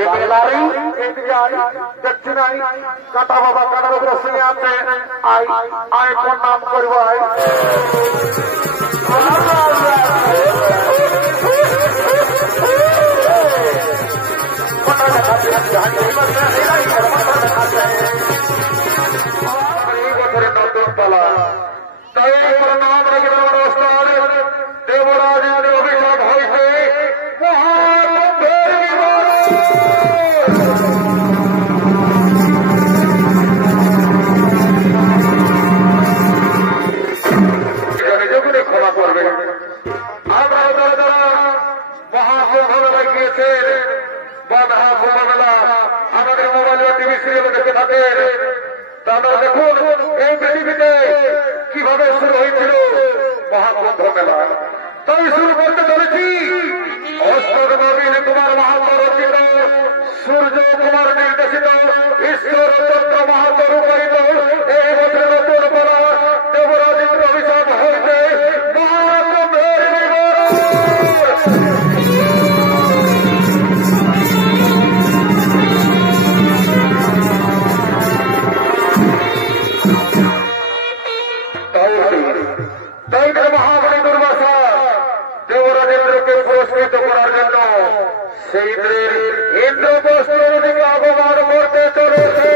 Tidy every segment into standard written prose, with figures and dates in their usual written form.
বাড়ি মেলারি এদিকে দেখছি নাই কাটা বাবা কাটার উপরে শুনে আছে আয় আয় কোন নাম করবো আয় নতুন তলা তাই নাম রেখে দেবরাজের অভিশাপ হয়েছে ক্ষমা করবে আমরা যারা মহাকুম্ভ মেলা গিয়েছেন বা মহাকুম্ভ মেলা আমাদের মোবাইল ও টিভি সিরিয়ালে দেখে থাকে তারা দেখুন এই পৃথিবীতে কিভাবে শুরু হয়েছিল মহাকুম্ভ মেলা তাই শুরু করতে চলেছি অষ্টক নবীন কুমার মাহাতো রচিত সূর্য কুমার নির্দেশিত ঈশ্বর চন্দ্র মাহাতো রূপায়িত এই বছর নতুন মেলা দেবরাজের অভিশাপ হয়েছে মহাকুম্ভের মহাবলী দুর্বাসা দেবরাজেন্দ্রকে পুরস্কৃত করার জন্য সেই ইন্দ্রপ্রস্থের দিকে আগমন করতে চলেছে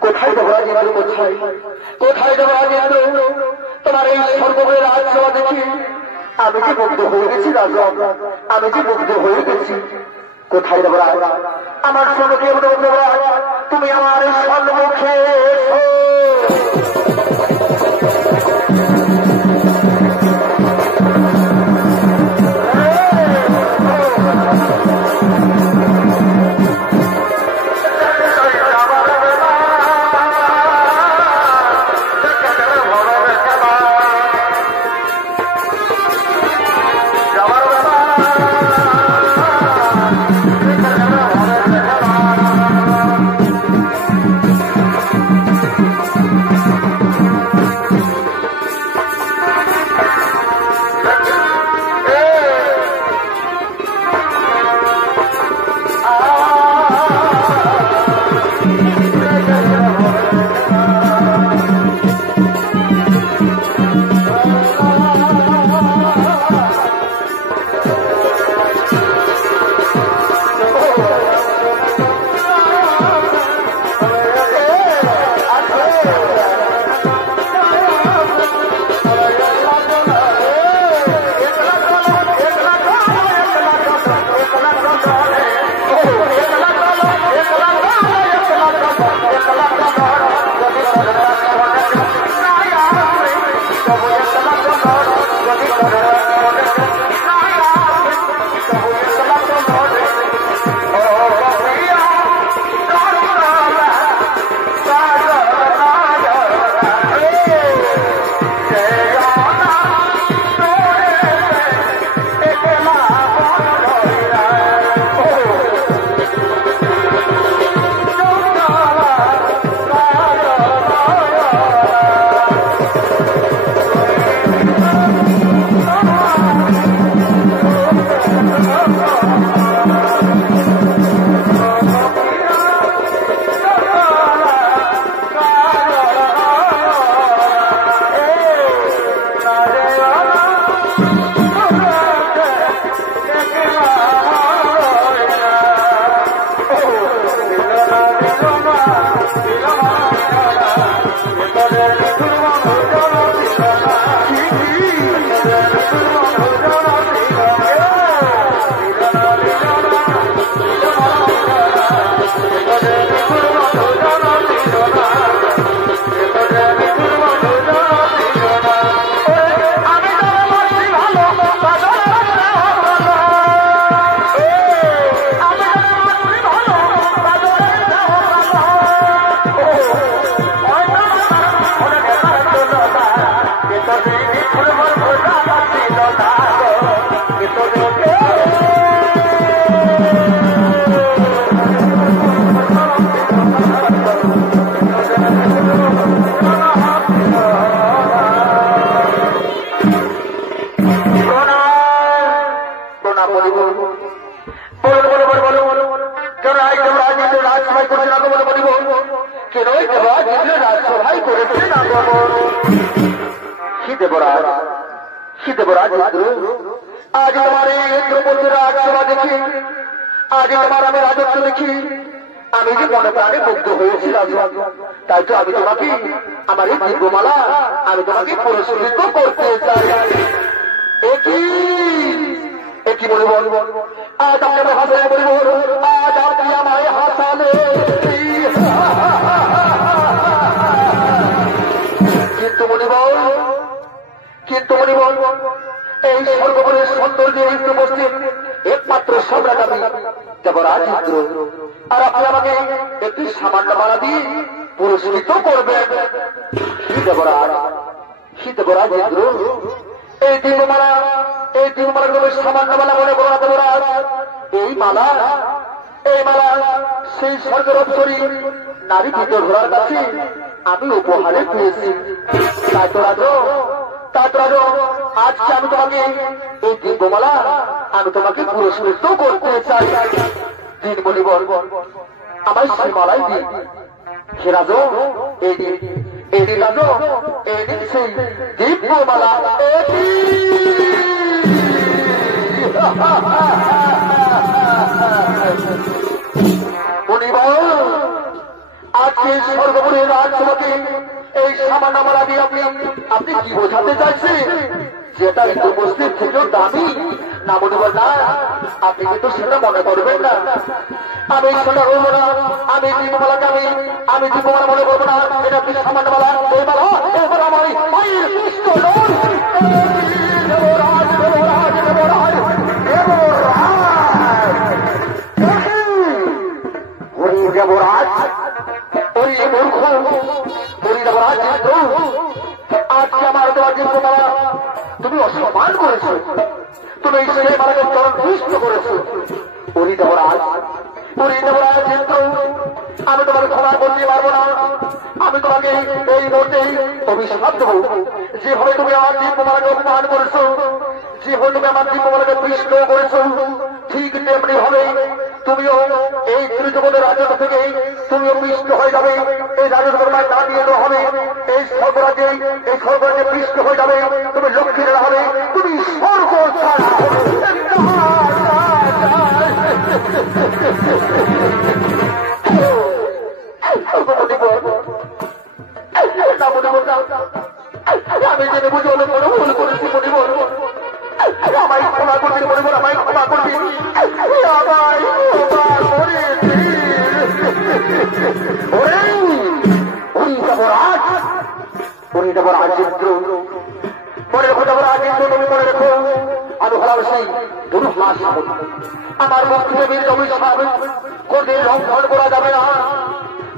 কোথায় দেবো কোথায় কোথায় দেবো তোমার এই সর্বমের রাজসভা দেখি আমি যে মুগ্ধ হয়ে গেছি রাজা, আমি যে মুগ্ধ হয়ে গেছি। কোথায় দেবো আমার সঙ্গে তুমি আমার সম্মুখে বলুন বলো বলো বলো বলো কেন দেবরাজ ইন্দ্র রাজসভায় করেছেন আগমন বলিব কেন দেবরাজ ইন্দ্র রাজসভায় করেছেন আগমন কি দেবরাজ ইন্দ্র আজ তোমার এই ইন্দ্রপতি রাজসভা দেখি আজ তোমার আমি রাজত্ব দেখি আমি যে মনে প্রাণে মুগ্ধ হয়েছি রাজন তাই তো আমি তোমাকে আমার এই দিব্যমালা আমি তোমাকে পুরস্কৃত করতে চাই একই বলব আজ আমি হাসালে বলব আজ আপনি আমায় হাসালে কিন্তু মনিবল এই সর্বোপরি সৌন্দর্য উপস্থিত একমাত্র সম্রাট আমি দেবরাজ ইন্দ্র আর আপনি আমাকে একটি সামান্য মালা দিয়ে পুরস্কৃত করবেন দেবরাজ ইন্দ্র এই দিব্যমালা তুমি সামান্য মালা মনে করো না দেবরাজ এই মালা সেই স্বর্গের অপসরী নারী বিদ্রোহীর কাছে আমি উপহারে পেয়েছি তাই তো আজকে আমি তোমাকে এই দিব্যমালা আমি তোমাকে পুরস্কৃত করতে চাই দিন বলিব আমার সেই মালাই দিন হে রাজ এই দিন রাজ এই দিন সেই দিব্যমালা আজকে সর্বোপরি রাজসভাকে এই সামান্য মালা দিয়ে আপনি কি বোঝাতে চাইছেন যেটা উপস্থিত থেকেও দামি না বলবেন না আপনি কিন্তু সেটা মনে করবেন না আমি সেটা করবো না আমি দীপমালাকে আমি দীপমালা মনে করবো না এটা আপনি সামান্য মালা এই মালা এবার আমার আজকে আমার তোমার দীপমালা তুমি অসম্মান করেছো তুমি সেই মালাকে চরণ দুষ্ট করেছো ওরি দেবরাজ আমি তোমাকে ক্ষমা করতে পারবো না আমি তোমাকে এই মুহূর্তে অভিশাপ দেবো যেভাবে তুমি আমার দীপমালাকে অপমান করেছো যেভাবে তুমি আমার দীপমালাকে বিষ্ণ করেছো ঠিক তেমনি ভাবে তুমিও এই ত্রিজগতের রাজত্ব থেকে তুমিও বিষ্ণ হয়ে যাবে এই রাজত্বের মায় দাঁড়িয়ে দেওয়া হবে এই স্বর্গরাজ্যে বিষ্ণ হয়ে যাবে তুমি লক্ষ্মীর হবে তুমি স্বর্গ আমি জেনে বুঝে অনেক বড় ভুল করেছি মনে আমায় ক্ষমা করবি মনে আমায় ক্ষমা করবি আমার মুক্তিদেবীর অভিশাপ কোনদিন লঙ্ঘন করা যাবে না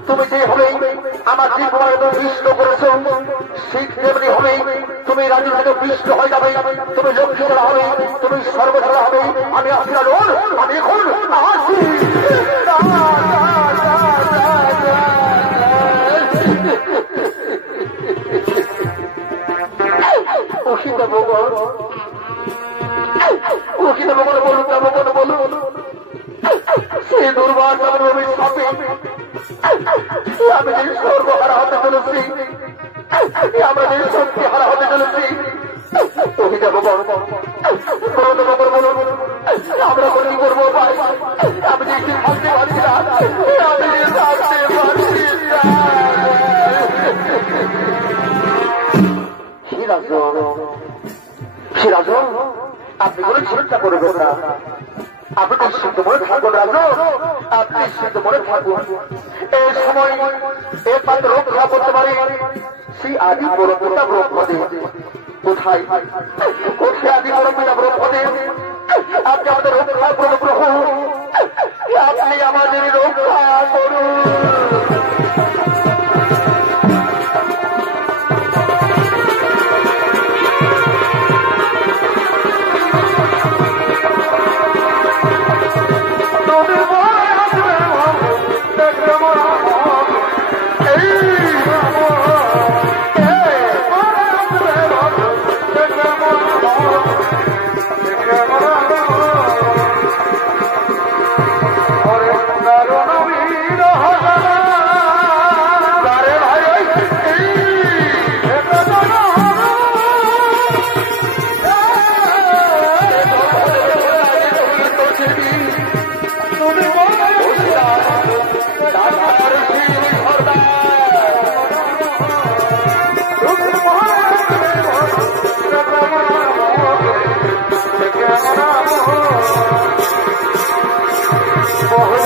তুমি যে হবে আমার জীবনে বিষ্ণ করেছ ঠিক তেমনি হবে তুমি রাজুর থেকে বিষ্ণ হয়ে যাবে তুমি লক্ষ্মী ছাড়া হবে তুমি সর্বছাড়া হবে আমি আসি আমি এখন আসি বলুন সে দুর্বার অভিশাপে আমি যে সর্বহারা হতে চলেছি আমরা যে শক্তি হারা হতে চলেছি আমরা কি করবো ভাই আমি যে একটু ভাবতে পারছি না আমি থাকতে পারছি সিরাজ আপনি কোনো চিন্তা করবেন না আপনি নিশ্চিন্ত মনে থাকুন রাজ আপনি নিশ্চিন্ত মনে থাকুন এই সময় একমাত্র রক্ষা করতে পারি সেই আদি পরমপিতা ব্রহ্মদেব কোথায় আদি পরমপিতা ব্রহ্মদেব আপনি আমাদের রক্ষা করুন প্রভু আপনি আমাদের রক্ষা করুন Oh,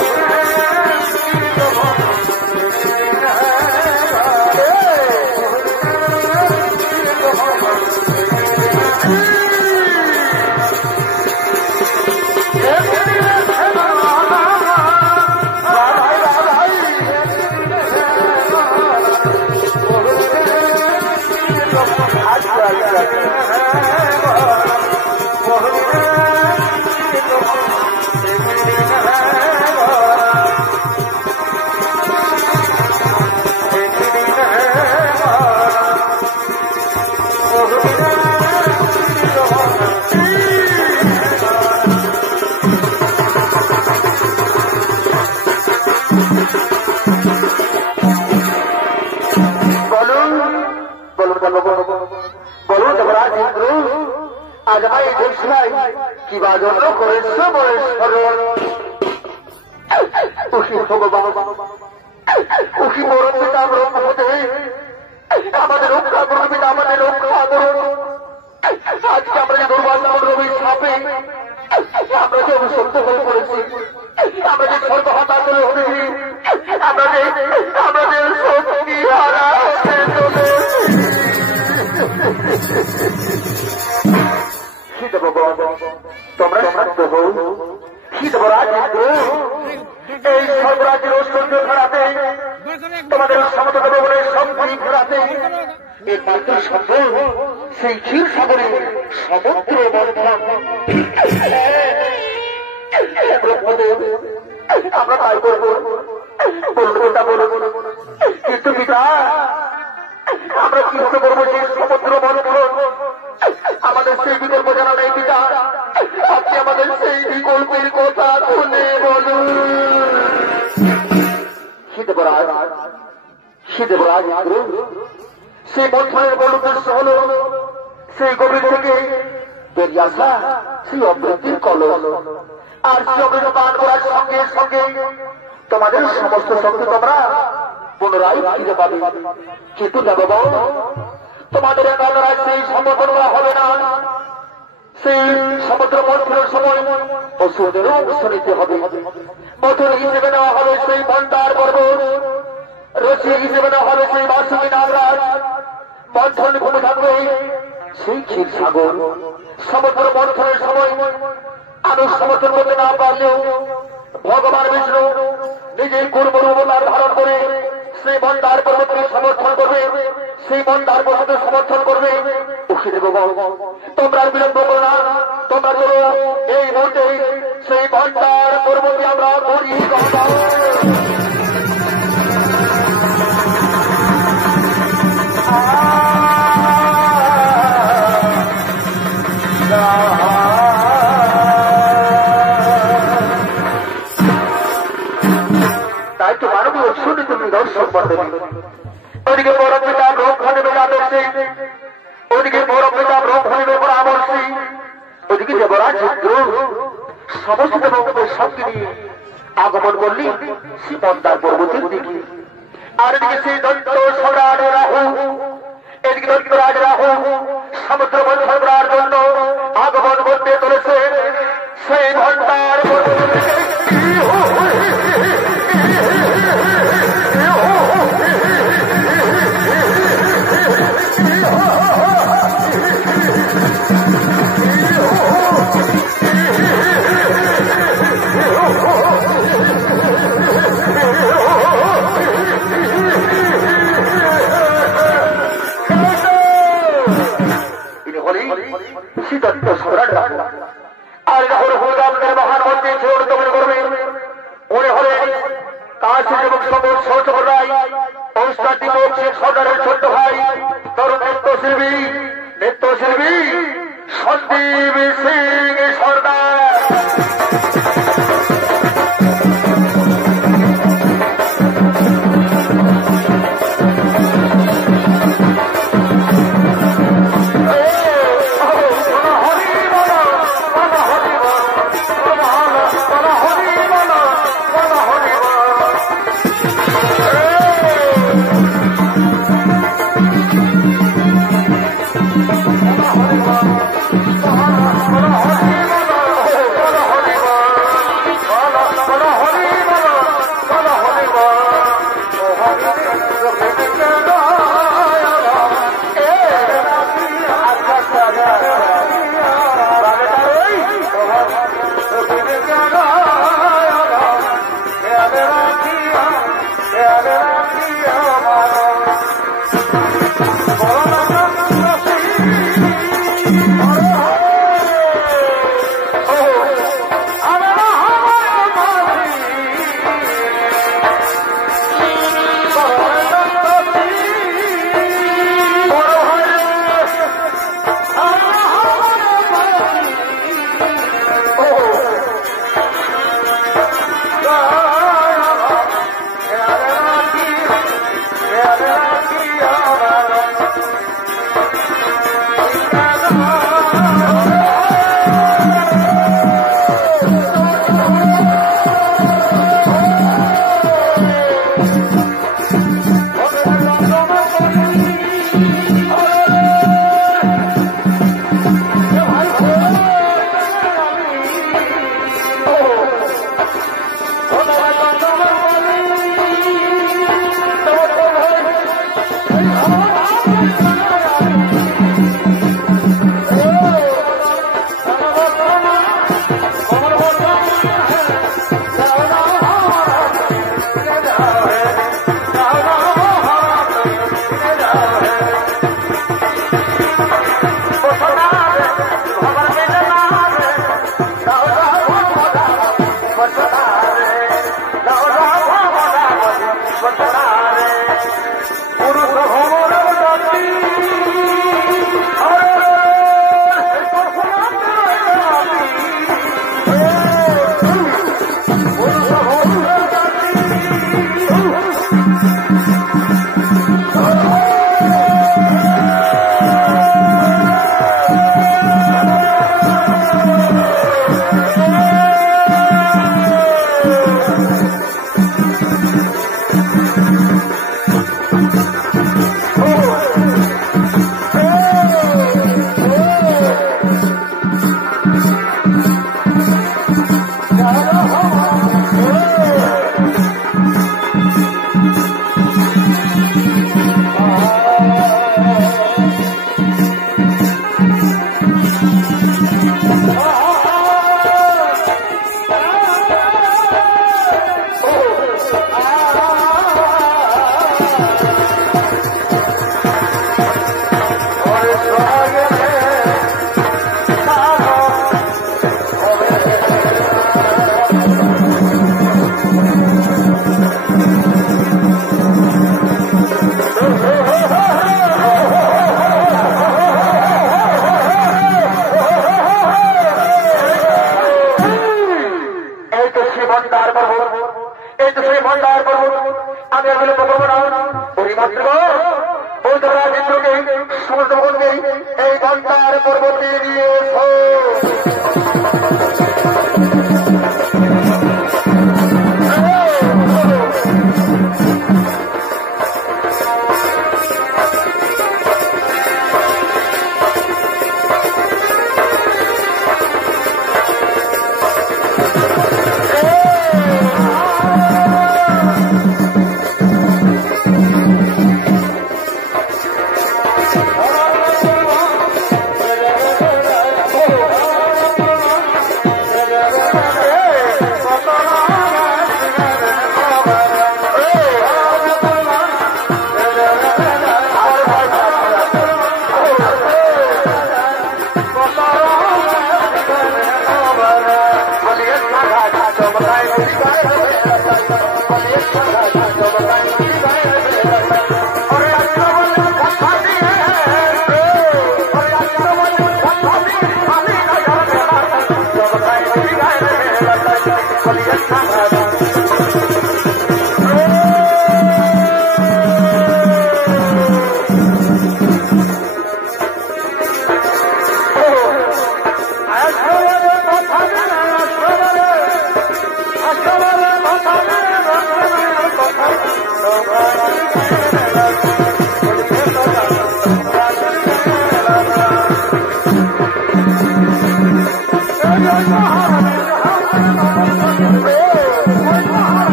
Oh,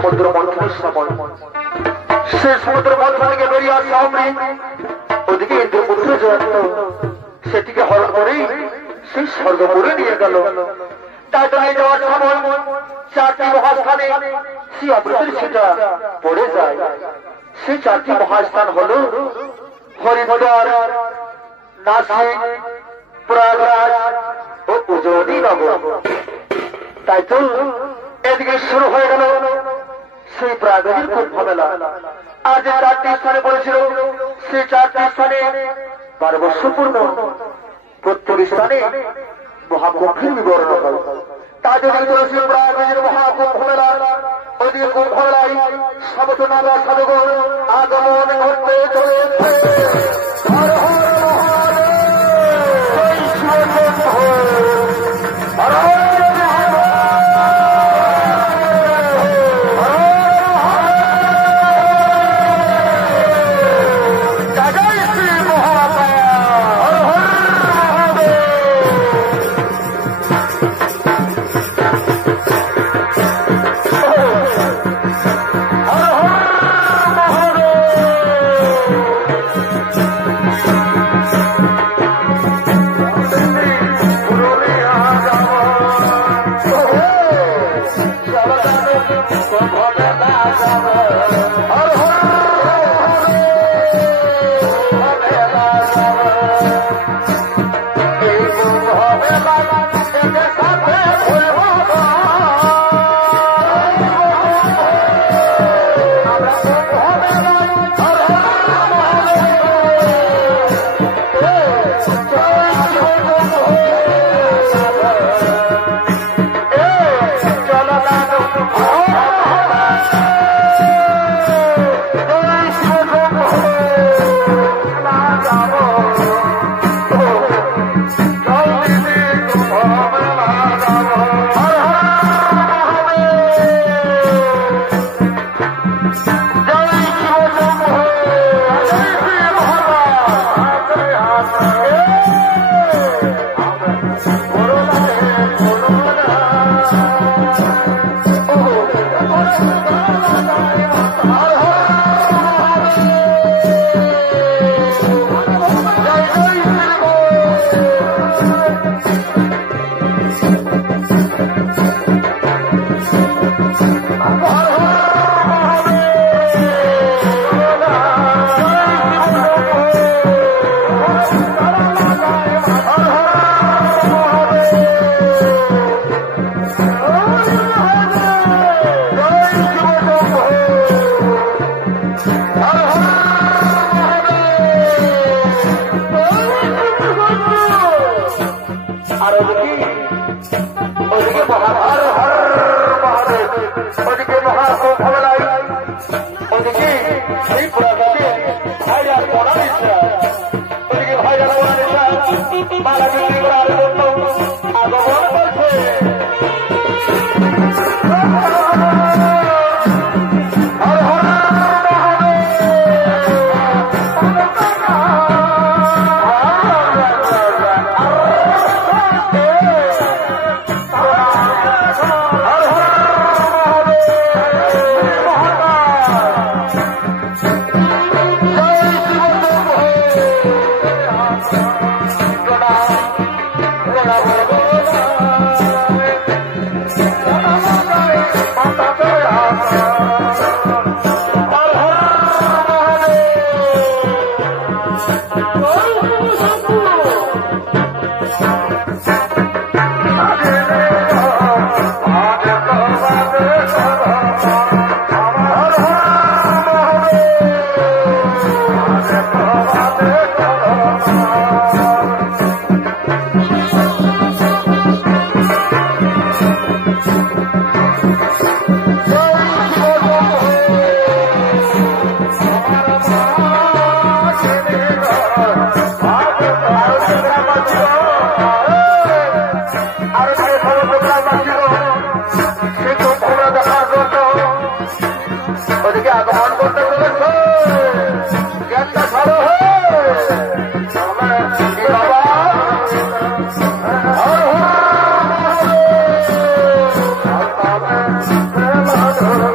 সমুদ্র মন্থনের সময় সে সমুদ্র মন্থন থেকে বেরিয়ে আসে অমৃত ওদিকে ইন্দ্রপুত্র জয়ন্ত সেটিকে হরণ করেই সেই স্বর্গপুরে নিয়ে গেল। তাই নিয়ে যাওয়ার সময় 4টি মহাস্থানে সেই অমৃতের সেটা পড়ে যায়। সেই 4টি মহাস্থান হল হরিদ্বার, নাসিক, প্রয়াগরাজ ও উজ্জয়িনী নগর। তাই তো এদিকে শুরু হয়ে গেল সেই প্রয়াগরাজের কুম্ভ মেলা। আর যে 4টি স্থানে পড়েছিল সেই 4টি স্থানে 12 বৎসর পূর্ণ প্রত্যেক স্থানে মহাকুম্ভের বিবরণ হয়। তা যদি চলেছে প্রয়াগরাজের মহাকুম্ভ মেলা, ওইদিকে কুম্ভ মেলায় সমস্ত নাগা সাধুগণ আগমন করতে চলেছে। হর হর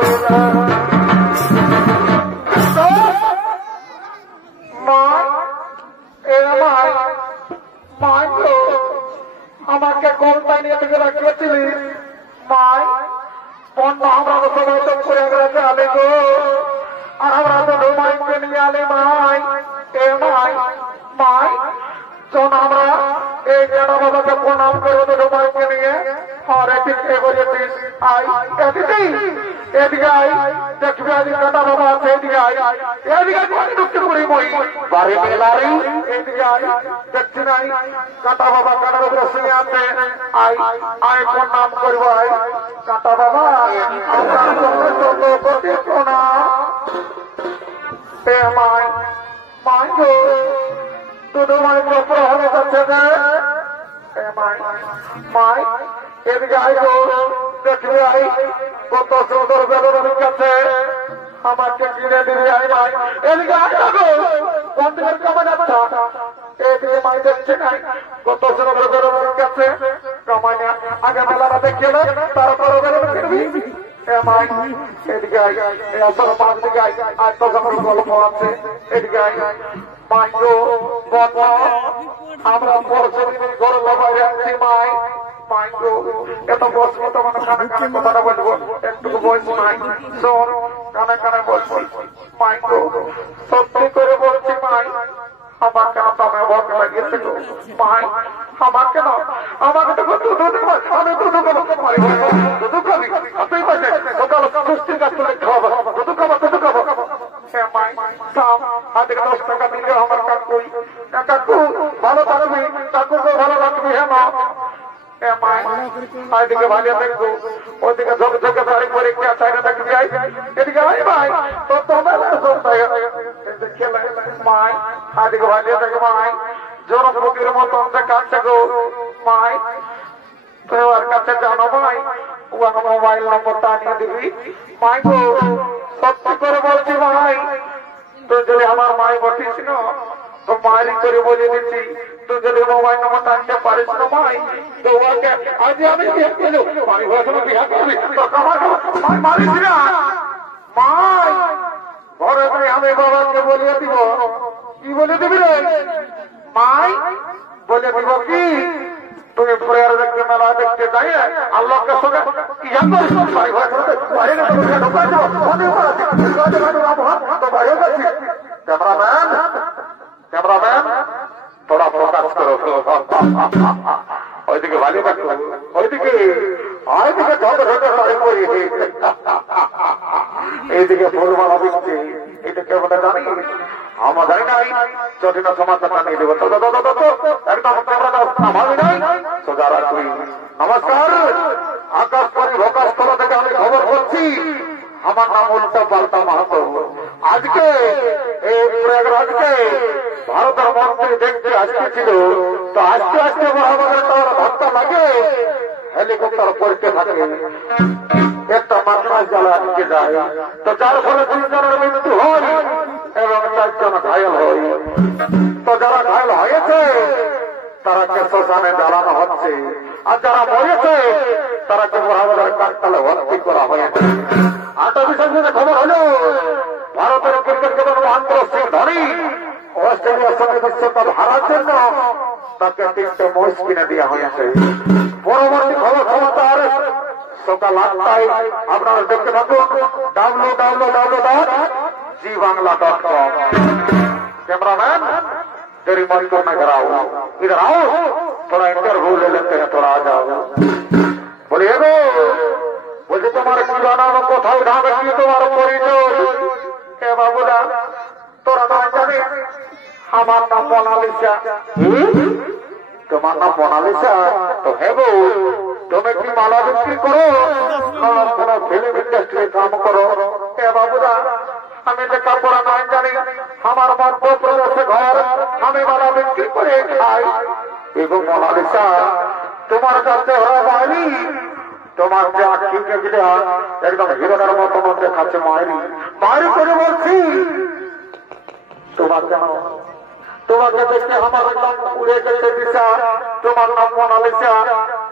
Oh, কম তাই নিয়ে থেকে রাখিয়েছিলি মাই বন্যা আমরা তো সবাই তো করে গেছে আলে গো আর আমরা তো মাইকে নিয়ে আলে মাই এ মাই মাই চল আমরা এই জেনা বাবাকে প্রণাম করে তো মাইকে নিয়ে আর এদিকে বলেছিস আই এদিকে আই দেখবি আজ কাটা বাবা আছে এদিকে আই এদিকে ঢুকতে করি মই বাড়ি মেলারি এদিকে আই দেখছি নাই কাটা বাবা কাটার উপরে শুনে আছে আই আই প্রণাম করব আই কাটা বাবা আপনার সঙ্গে চন্দ্র করতে না এ মাই মাই গো দুটো মাই চক্র হলে যাচ্ছে না এ মাই মাই এদিকে আই গো দেখবি আই কত সুন্দর বেদনের কাছে আমাকে কিনে দিবি আই মাই এদিকে আই গো বন্ধুদের কামাই আচ্ছা এদিকে মাই দেখছে নাই কত সুন্দর বেদনের কাছে কামাই আগে মেলাটা দেখে তারপরে বেদন কিনবি এ মাই এদিকে আই আসলে পাঁচ দিকে আই আর তো যখন গল্প আছে এদিকে আই মাই গো বন্ধ আমরা পরশুদিন ঘর লাগাই রাখছি মাই মাই গো এত বসবো তো মানে কানে কানে কথাটা বলবো একটু বলছি মাই শোন কানে কানে বলছি মাই গো সত্যি করে বলছি মাই আমার কেন দামে ভোগ লাগিয়েছে গো মাই আমার কেন আমাকে তো দুধ আমি দুধ খাবো দুধ খাবি তুই পাইছে সকাল সুস্থির কাজ করে খাবো দুধ খাবো মাই থাম আজকে 10 টাকা দিলে আমার কাকু ভালো থাকবি কাকুকে ভালো রাখবি হ্যাঁ মা মাই আইদিকে ভালো দেখবো ওদিকে ঝোঁকে ঝোঁকে বাড়ি পরীক্ষা চাইনা দেখবি আই এদিকে আই ভাই তো তোমার মাই আইদিকে ভালো দেখে মাই জোর ফকির মতন দেখাচ্ছে গো মাই তোমার কাছে জানো মাই ও আমার মোবাইল নম্বরটা নিয়ে দিবি মাই গো সত্যি করে বলছি মাই তুই যদি আমার মাই বটিস না তো মারি করে বলে দিচ্ছি তুই যদি মোবাইল নম্বরটা আনতে পারিস না মাই তো ওকে আজ আমি বিয়ে করবো মারি ঘরে বিয়ে করবি মারিস না মাই ঘরে আমি বাবাকে বলে দিব কি বলে দিবি রে মাই বলে দিব কি তুমি প্রেয়ার দেখতে মেলা দেখতে যাই আল্লাহকে সঙ্গে কি জানতো ক্যামেরাম্যান তোরা প্রকাশ করো ওইদিকে ভালো থাকো ওইদিকে এইদিকে ফুলমালা দিচ্ছে এটা কেমন জানি আমার জানি নাই জটিল সমাজটা নিয়ে দেবো একদম সোজা রাখবি নমস্কার আকাশবাণী ভোকাশতলা থেকে আমি খবর করছি আমার নাম উল্টা পাল্টা মাহাতো আজকে এই প্রয়াগরাজকে ভারতের মন্ত্রী দেখতে আসতেছিল তো আস্তে আস্তে মহাবাগের তার ধাক্কা লাগে হেলিকপ্টার পড়তে থাকে একটা মাদ্রাস জ্বালা দিকে যায় তো যার ফলে 2 জনের মৃত্যু হয় এবং 4 জন ঘায়ল হয় তো যারা ঘায়ল হয়েছে তারাকে শ্মশানে জ্বালানো হচ্ছে আর যারা মরেছে তারাকে মহাবাগের কাকতালে ভর্তি করা হয়েছে আটা বিষয়ে খবর হলো ভারতের ক্রিকেট খেলোয়াড় মহেন্দ্র সিং ধোনি অস্ট্রেলিয়ার সঙ্গে বিশ্বকাপ হারার জন্য তাকে 3টে মহিষ কিনে দেওয়া হয়েছে পরবর্তী খবর সমাচার সকাল 8টায় আপনারা দেখতে থাকুন www.zbangla.com कैमरामैन तेरी मत करना इधर आओ थोड़ा इंटरव्यू ले लेते हैं थोड़ा आ जाओ बोलिए गो বলছি তোমার ঠিকানা কোথায় ঢাকা কি তোমার পরিচয় কে বাবুদা তোরা না জানি আমার নাম মোনালিসা তোমার নাম মোনালিসা তো হে গো তুমি কি মালা বিক্রি করো না কোন ফিল্ম ইন্ডাস্ট্রি কাম করো কে বাবুদা আমি লেখাপড়া না জানি আমার মধ্যপ্রদেশে ঘর আমি মালা বিক্রি করে খাই এবং মোনালিসা তোমার কাছে হয় বাড়ি তোমার যে আখিকে গিয়ে একদম হিরোদের মতো মধ্যে কাছে মারি করে বলছি তোমার কেন তোমাকে দেখে আমার একদম উড়ে গেছে দিশা তোমার নাম মোনালিসা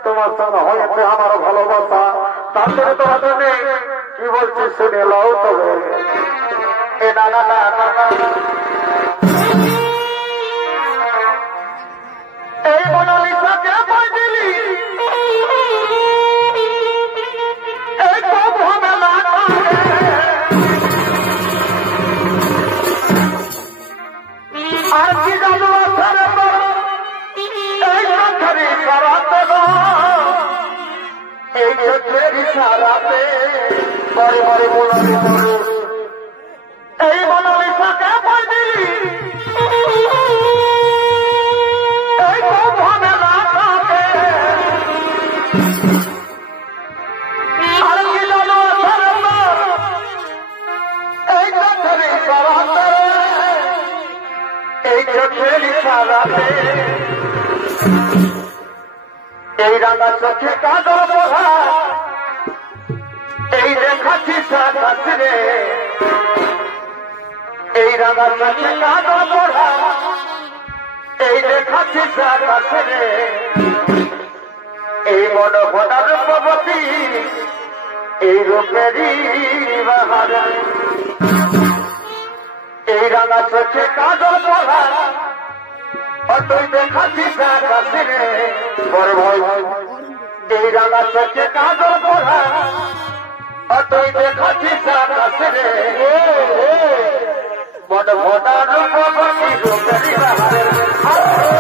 তোমার সঙ্গে হয়েছে আমার ভালোবাসা তারপরে তোমাদের নেই কি বলছি শুনে লাও তবে এই মোনালিসাকে বই দিলি আর কি জানো এই চোখের ইশারাতে গো এই চোখের ইশারাতে বড় বড় মোনালিসা এই মোনালিসাকে বলি এই ভবনে রাখাতে আর কি জানো এই চোখের ইশারাতে এই চোখের ইশারাতে এই রাঙা চোখে কাজল পড়া এই দেখাচ্ছি সাথে এই রাঙা চোখে কাজল পড়া এই দেখাচ্ছি সাথে এই মন ভোটা রূপবতী এই রূপেরই বাহার এই রাঙা চোখে কাজল পড়া তুই দেখাচ্ছিস আকাশে বড় ভয় এই রাঙা চোখে কাজল পড়া তুই দেখাচ্ছিস আকাশে বড় ভোটা রূপবতী রূপেরই বাহার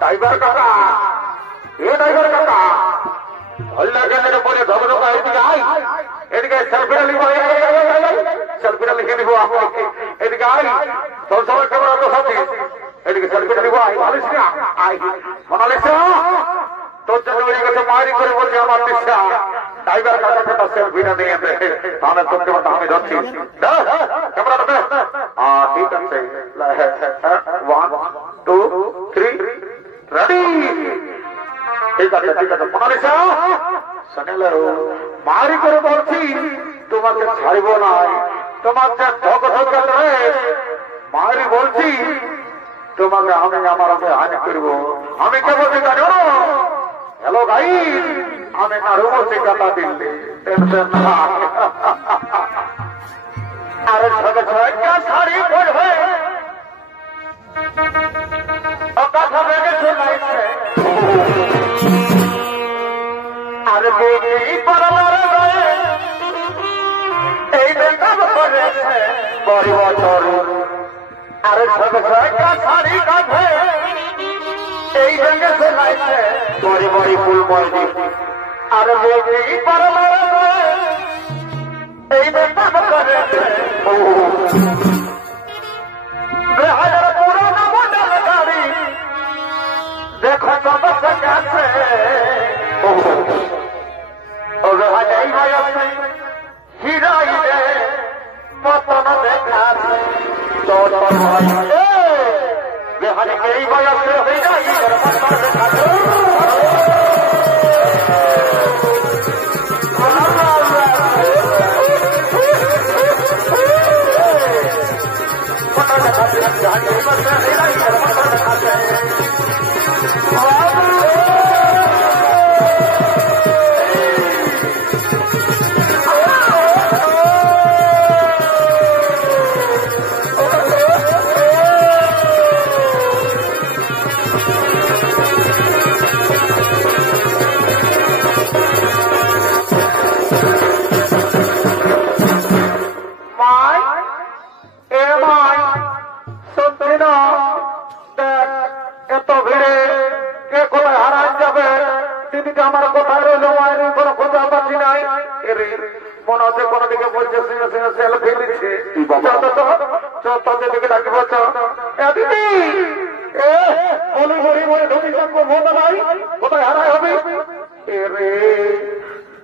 ড্রাইভার কাকা এ ড্রাইভার কাকা হল্লা গেলে বলে ধবধবা এদিকে আই এদিকে সেলফিটা লিখব সেলফিটা লিখে দিব এদিকে আই তোর সবার খবর তো সাথে এদিকে সেলফিটা লিখব আই ভালিস না আই মোনালিসা তোর জন্য হয়ে গেছে মারি করে বলছে আমার দিশা ড্রাইভার কাকাকে তার সেলফিটা নিয়ে দে তাহলে তোকে বলতে আমি যাচ্ছি ক্যামেরা দে ঠিক আছে 1 2 3 রেডি ঠিক আছে ঠিক আছে মোনালিসা শুনলে মারি করে বলছি তোমাকে ছাড়ব না তোমার যে ঠক ঠক রে মারি বলছি তোমাকে আমি আমার হাতে হানি করবো আমি কে বলছি জানো হ্যালো ভাই আমি না রুমসি কথা দিল্লি টেনশন না আরে ছোট ছোট শাড়ি পরবে ও কথা বেগে শোনাইছে আরে বেগি পরলার গায়ে এই বেকাব করেছে পরিবর্তন আরে ছোট ছোট শাড়ি কাঁধে এই বেগে শোনাইছে বড়ি বড়ি ফুল বয়দি আরে বেগি পরলার গায়ে এই বেকাব করেছে বেহাজার পুরানো মডেল গাড়ি দেখো কত গেছে ও বেহাজাই বয়সে হিরাই রে পতন দেখাছে তোর বেহাজ এই বয়সে হিরাই রে পতন দেখাছে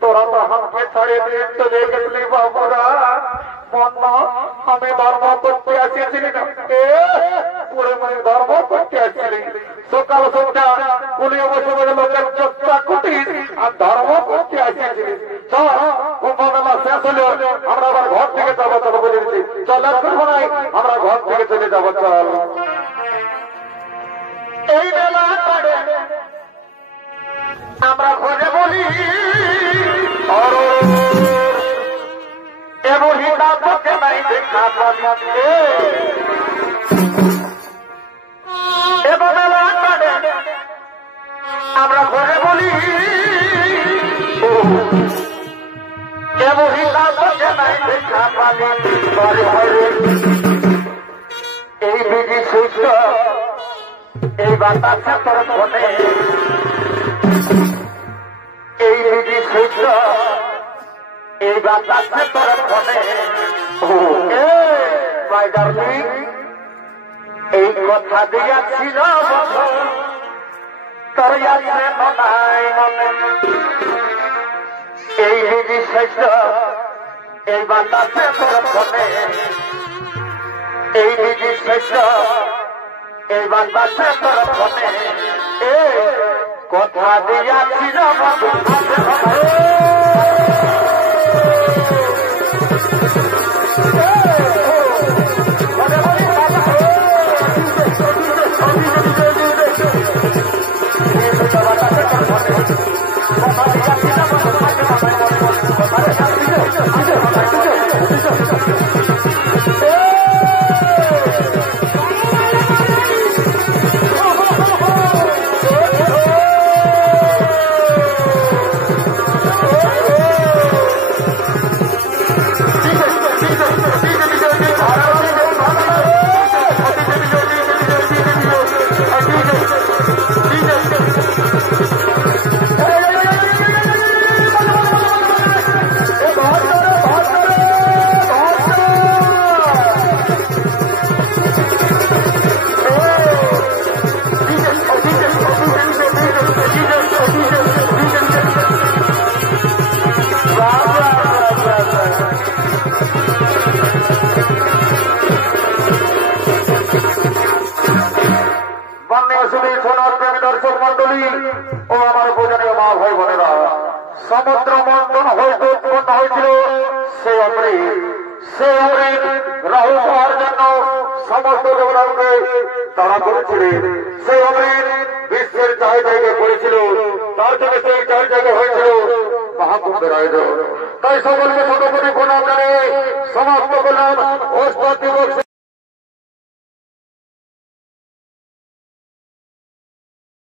তোরা তো আমাকে ছাড়িয়ে দিয়ে চলে গেলি বাবুরা আমি ধর্ম করতে আসিয়েছিলি না পুরো মানে ধর্ম করতে আসছিলি সকাল সন্ধ্যা পুলিয়ে বসে বলে লোকের চর্চা কুটি আর ধর্ম করতে আসিয়েছিলি চল কুম্ভমেলা শেষ হলো আমরা আবার ঘর থেকে যাবো চলো বলে দিচ্ছি চল আর করবো নাই আমরা ঘর থেকে চলে যাবো চল এই মেলা আমরা ঘরে বলি এমনই তাকে নাই দেখা আমরা ঘরে বলি এমনই তাকে নাই দেখা পানি ঘরে ঘরে এই বিধি সুস্থ এই বাতাসে তোর ফোনে এই বিধি সুস্থ এই বাতাসে তোর ফোনে মাই ডার্লিং এই কথা দিয়াছিল তোর আছে নাই মনে এই বিধি সুস্থ এই বাতাসে তোর ফোনে এই বিধি সুস্থ এই বাতাসে তোর ফোনে কথা দিয়াছিল দর্শক মন্ডলী ও আমার পূজনীয় মা ভাই বোনেরা, সমুদ্র মন্থন হইতে উৎপন্ন হয়েছিল সেই অমৃত রাহু হওয়ার জন্য সমস্ত দেবতাকে তারা করেছিলেন। সেই অমৃত বিশ্বের চার জায়গায় পড়েছিল, তার জন্য সেই চার জায়গায় হয়েছিল মহাকুম্ভের আয়োজন। তাই সকলকে ছোট করে প্রণাম জানিয়ে সমস্ত বললাম অষ্টাদশ